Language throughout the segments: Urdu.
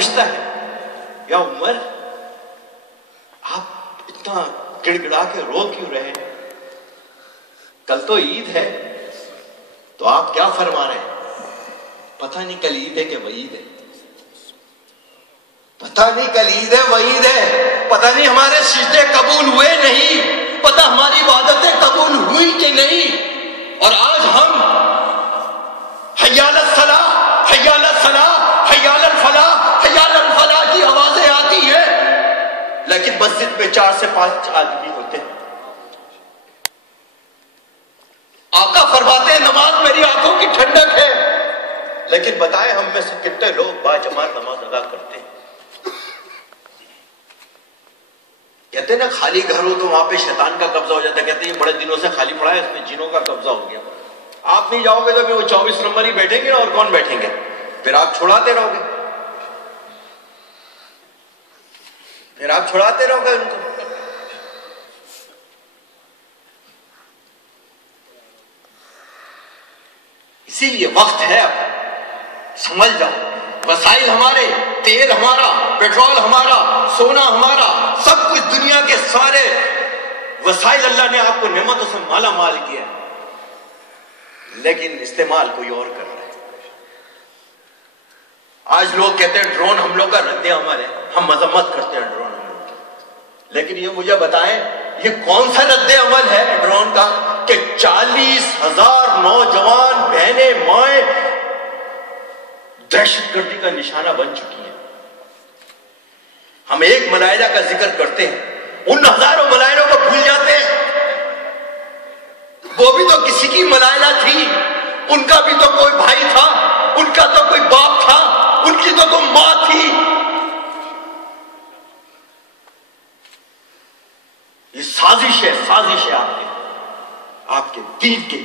پوچھتا ہے یا عمر آپ اتنا گڑ گڑا کے رو کیوں رہے؟ کل تو عید ہے تو آپ کیا فرما رہے ہیں؟ پتہ نہیں کل عید ہے کہ وعید ہے، پتہ نہیں کل عید ہے وعید ہے، پتہ نہیں ہمارے سجدے قبول ہوئے نہیں، پتہ ہماری عبادتیں قبول ہوئی کہ نہیں۔ اور آج ہم حی علی الصلاۃ، حی علی الصلاۃ، حی علی الفلاح، حی علی الفلاح کی آوازیں آتی ہیں، لیکن مسجد میں 4 سے 5 آدمی ہوتے ہیں۔ آقا فرماتے ہیں نماز میری آنکھوں کی ٹھنڈک ہے، لیکن بتائیں ہم میں سے کتنے لوگ باجماعت نماز ادا کرتے ہیں؟ کہتے ہیں نا خالی گھر ہو تو وہاں پہ شیطان کا قبضہ ہو جاتا ہے، کہتے ہیں یہ بڑے دنوں سے خالی پڑا ہے، اس میں جنوں کا قبضہ ہو گیا۔ آپ نہیں جاؤ گے تو وہ 24 نمبر ہی بیٹھیں گے اور کون بیٹھیں گے؟ پھر آپ چھڑاتے رہو گے، پھر آپ چھڑاتے رہو گے ان کو۔ اسی لیے وقت ہے اب سمجھ جاؤ، وسائل ہمارے، تیل ہمارا، پیٹرول ہمارا، سونا ہمارا، سب کچھ دنیا کے سارے وسائل اللہ نے آپ کو نعمتوں سے مالا مال کیا ہے، لیکن استعمال کوئی اور کر رہا ہے۔ آج لوگ کہتے ہیں ڈرون ہم لوگ کا رد عمل ہے، ہم مذمت کرتے ہیں ڈرون ہم لوگ کی، لیکن یہ مجھے بتائیں یہ کون سا رد عمل ہے ڈرون کا کہ 40,000 نوجوان بہنیں مائیں دہشت گردی کا نشانہ بن چکی ہیں۔ ہم ایک ملائلہ کا ذکر کرتے ہیں، ان ہزاروں ملائلوں کو بھول جاتے ہیں۔ وہ بھی تو کسی کی ملائلہ تھی، ان کا بھی تو کوئی بھائی تھا، ان کا تو کوئی باپ تھا، ان کی تو کوئی ماں تھی۔ یہ سازش ہے آپ کے دین کی۔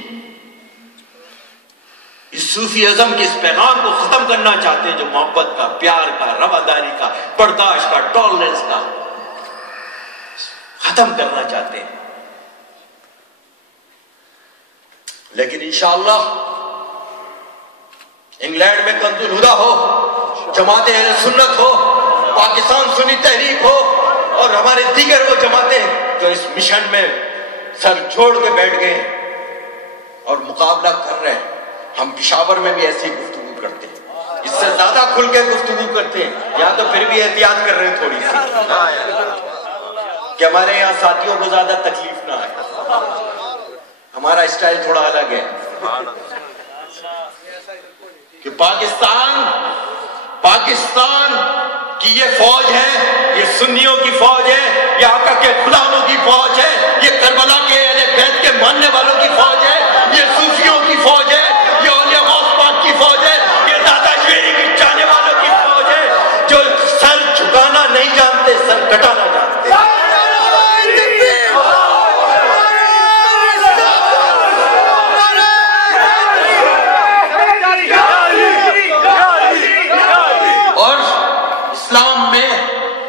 اس صوفی ازم کے اس پیغام کو ختم کرنا چاہتے ہیں جو محبت کا، پیار کا، رواداری کا، برداشت کا، ٹالرنس کا، ختم کرنا چاہتے ہیں۔ لیکن انشاءاللہ انگلینڈ میں کنز الہدیٰ ہو، جماعت اہل سنت ہو، پاکستان سنی تحریک ہو، اور ہمارے دیگر وہ جماعتیں جو اس مشن میں سر جوڑ کے بیٹھ گئے اور مقابلہ کر رہے ہیں، ہم پشاور میں بھی ایسی گفتگو کرتے ہیں، اس سے زیادہ کھل کے گفتگو کرتے ہیں، یہاں تو پھر بھی احتیاط کر رہے ہیں تھوڑی سی کہ ہمارے یہاں ساتھیوں کو زیادہ تکلیف نہ آئے، ہمارا اسٹائل تھوڑا الگ ہے کہ پاکستان کی یہ فوج ہے، یہ سنیوں کی فوج ہے، یہ آقا کے غلاموں کی فوج ہے، یہ کربلا کے اہل بیت کے ماننے والوں کی فوج ہے، یہ صوفیوں کی فوج ہے، یہ اولیاء غوث پاک کی فوج ہے، یہ دادا شیری کی چاہنے والوں کی فوج ہے، جو سر جھکانا نہیں جانتے، سر کٹانا جانتے۔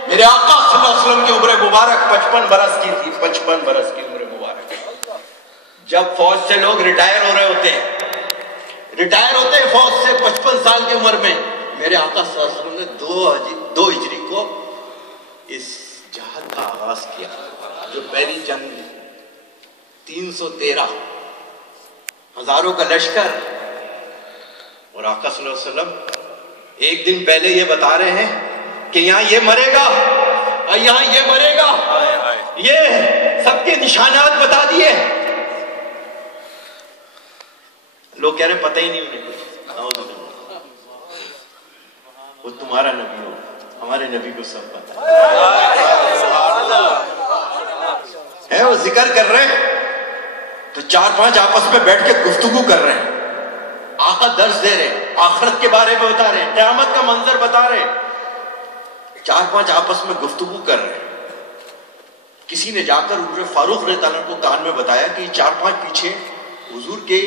میرے آقا صلی اللہ علیہ وسلم کی عمر مبارک 55 برس کی تھی، 55 برس کی عمر مبارک۔ جب فوج سے لوگ ریٹائر ہو رہے ہوتے ہیں فوج سے 55 سال کی عمر میں، میرے آقا صلی اللہ علیہ وسلم نے 2 ہجری کو اس جہاد کا آغاز کیا، جو پہلی جنگ 313 ہزاروں کا لشکر، اور آقا صلی اللہ علیہ وسلم ایک دن پہلے یہ بتا رہے ہیں کہ یہاں یہ مرے گا اور یہاں یہ مرے گا، یہ سب کے نشانات بتا دیے۔ لوگ کہہ رہے پتہ ہی نہیں انہیں کچھ، وہ تمہارا نبی ہو، ہمارے نبی کو سب پتا ہے۔ وہ ذکر کر رہے ہیں تو 4-5 آپس میں بیٹھ کے گفتگو کر رہے ہیں، آقا درس دے رہے ہیں، آخرت کے بارے میں بتا رہے ہیں، قیامت کا منظر بتا رہے ہیں، 4-5 آپس میں گفتگو کر رہے ہیں۔ کسی نے جا کر حضور فاروق رضی اللہ عنہ کو کان میں بتایا کہ 4-5 پیچھے حضور کے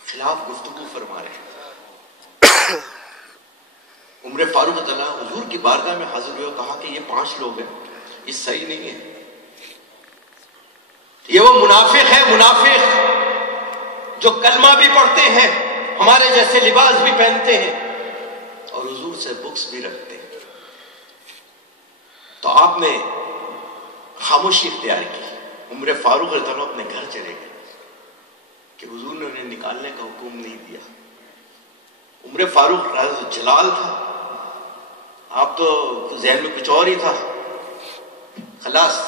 خلاف گفتگو فرما رہے ہیں۔ عمر فاروق رضی اللہ عنہ حضور کی بارگاہ میں حاضر ہوئے، کہا کہ یہ 5 لوگ ہیں، یہ صحیح نہیں ہے، یہ وہ منافق ہے، منافق جو کلمہ بھی پڑھتے ہیں، ہمارے جیسے لباس بھی پہنتے ہیں، اور حضور حضور سے بغض بھی رکھتے ہیں. تو آپ نے خاموشی اختیار کی. عمر فاروق رضی اللہ عنہ اپنے گھر چلے گئے کہ حضور نے انہیں نکالنے کا حکم نہیں دیا. عمر فاروق جلال تھا, آپ تو ذہن میں کچھ اور ہی تھا. خلاص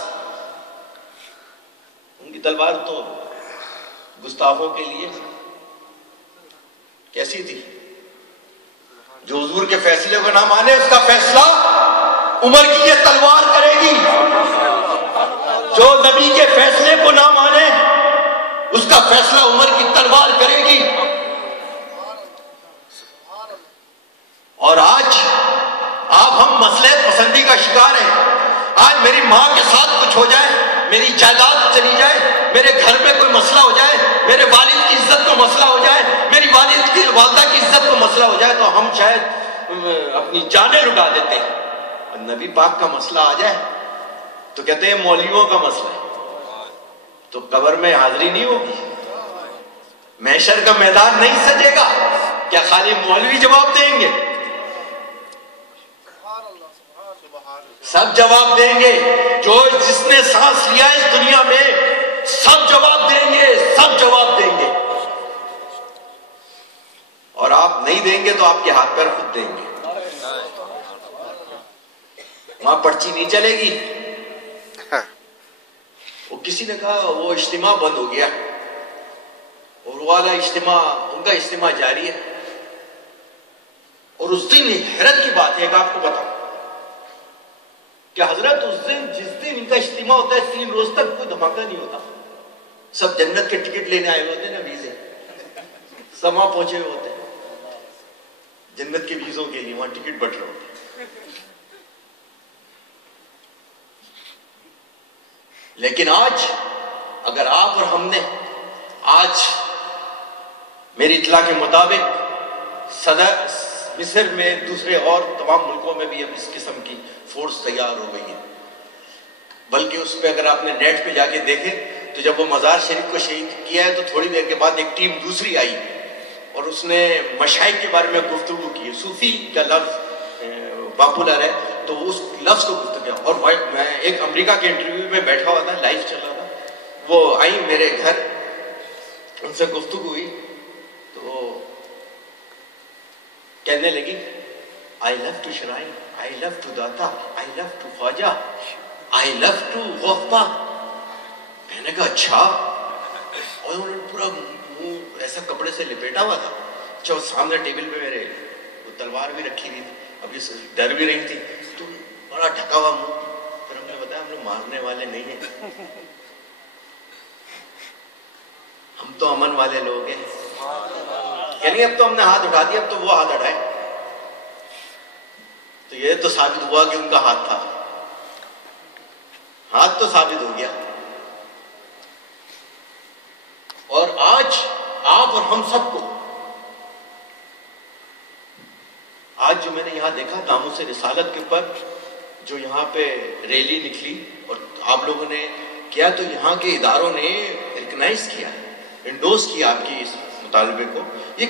ان کی تلوار تو گستاخوں کے لیے کیسی تھی؟ جو حضور کے فیصلے کو نہ مانے اس کا فیصلہ عمر کی یہ تلوار کرے گی. جو نبی کے فیصلے کو نہ مانے اس کا فیصلہ عمر کی تلوار کرے گی. اور آج آپ ہم مصلحت پسندی کا شکار ہیں. آج میری ماں کے ساتھ کچھ ہو جائے, میری جائیداد چلی جائے, میرے گھر میں کوئی مسئلہ ہو جائے, میرے والد کی عزت کو مسئلہ ہو جائے, میری والدہ کی عزت کو مسئلہ ہو جائے, تو ہم شاید اپنی جانیں لٹا دیتے ہیں. نبی پاک کا مسئلہ آ جائے تو کہتے ہیں مولویوں کا مسئلہ ہے, تو قبر میں حاضری نہیں ہوگی, محشر کا میدان نہیں سجے گا. کیا خالی مولوی جواب دیں گے؟ سب جواب دیں گے. جو جس نے سانس لیا اس دنیا میں سب جواب دیں گے, سب جواب دیں گے. اور آپ نہیں دیں گے تو آپ کے ہاتھ پیر خود دیں گے. وہاں پرچی نہیں چلے گی. وہ کسی نے کہا وہ اجتماع بند ہو گیا, اور وہ والا اجتماع, ان کا اجتماع جاری ہے. اور اس دن حیرت کی بات ہے کہ آپ کو بتاؤں کہ حضرت اس دن جس دن ان کا اجتماع ہوتا ہے 3 روز تک کوئی دھماکہ نہیں ہوتا. سب جنت کے ٹکٹ لینے آئے ہوتے ہیں نا, ویزے سب وہاں پہنچے ہوئے ہوتے ہیں جنت کے ویزوں کے لیے, وہاں ٹکٹ بٹ رہے ہوتے ہیں. لیکن آج اگر آپ اور ہم نے آج میری اطلاع کے مطابق صدر مصر میں دوسرے اور تمام ملکوں میں بھی اب اس قسم کی فورس تیار ہو گئی ہے. بلکہ اس پہ اگر آپ نے نیٹ پہ جا کے دیکھے تو جب وہ مزار شریف کو شہید کیا ہے تو تھوڑی دیر کے بعد ایک ٹیم دوسری آئی اور اس نے مشائخ کے بارے میں گفتگو کی. صوفی کا لفظ پاپولر ہے تو اس لفظ کو گفتگو کیا. اور میں ایک امریکہ کے انٹرویو میں بیٹھا ہوا تھا, لائیو چل رہا تھا, وہ آئی میرے گھر, ان سے گفتگو ہوئی تو کہنے لگی I love to shrine, I love to data, I love to Khwaja, I love to غفبہ. میں نے کہا اچھا. اور انہوں نے پورا منہ ایسا کپڑے سے لپیٹا ہوا تھا. اچھا, سامنے ٹیبل پہ میرے وہ تلوار بھی رکھی ہوئی تھی, ابھی ڈر بھی رہی تھی, تو بڑا ڈھکا ہوا منہ. پھر ہم نے بتایا ہم لوگ مارنے والے نہیں ہیں, ہم تو امن والے لوگ ہیں. یعنی اب تو ہم نے ہاتھ اٹھا دیا, اب تو وہ ہاتھ اٹھائے. تو یہ تو ثابت ہوا کہ ان کا ہاتھ تھا, ہاتھ تو ثابت ہو گیا. اور آج آپ اور ہم سب کو, آج جو میں نے یہاں دیکھا ناموس رسالت کے اوپر جو یہاں پہ ریلی نکلی اور آپ لوگوں نے کیا, تو یہاں کے اداروں نے ریکگنائز کیا, انڈوز کیا آپ کی اس مطالبے کو. یہ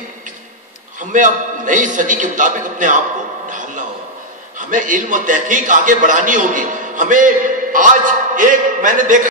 ہمیں اب نئی صدی کے مطابق اپنے آپ کو ڈھالنا ہوگا, ہمیں علم و تحقیق آگے بڑھانی ہوگی. ہمیں آج ایک میں نے دیکھا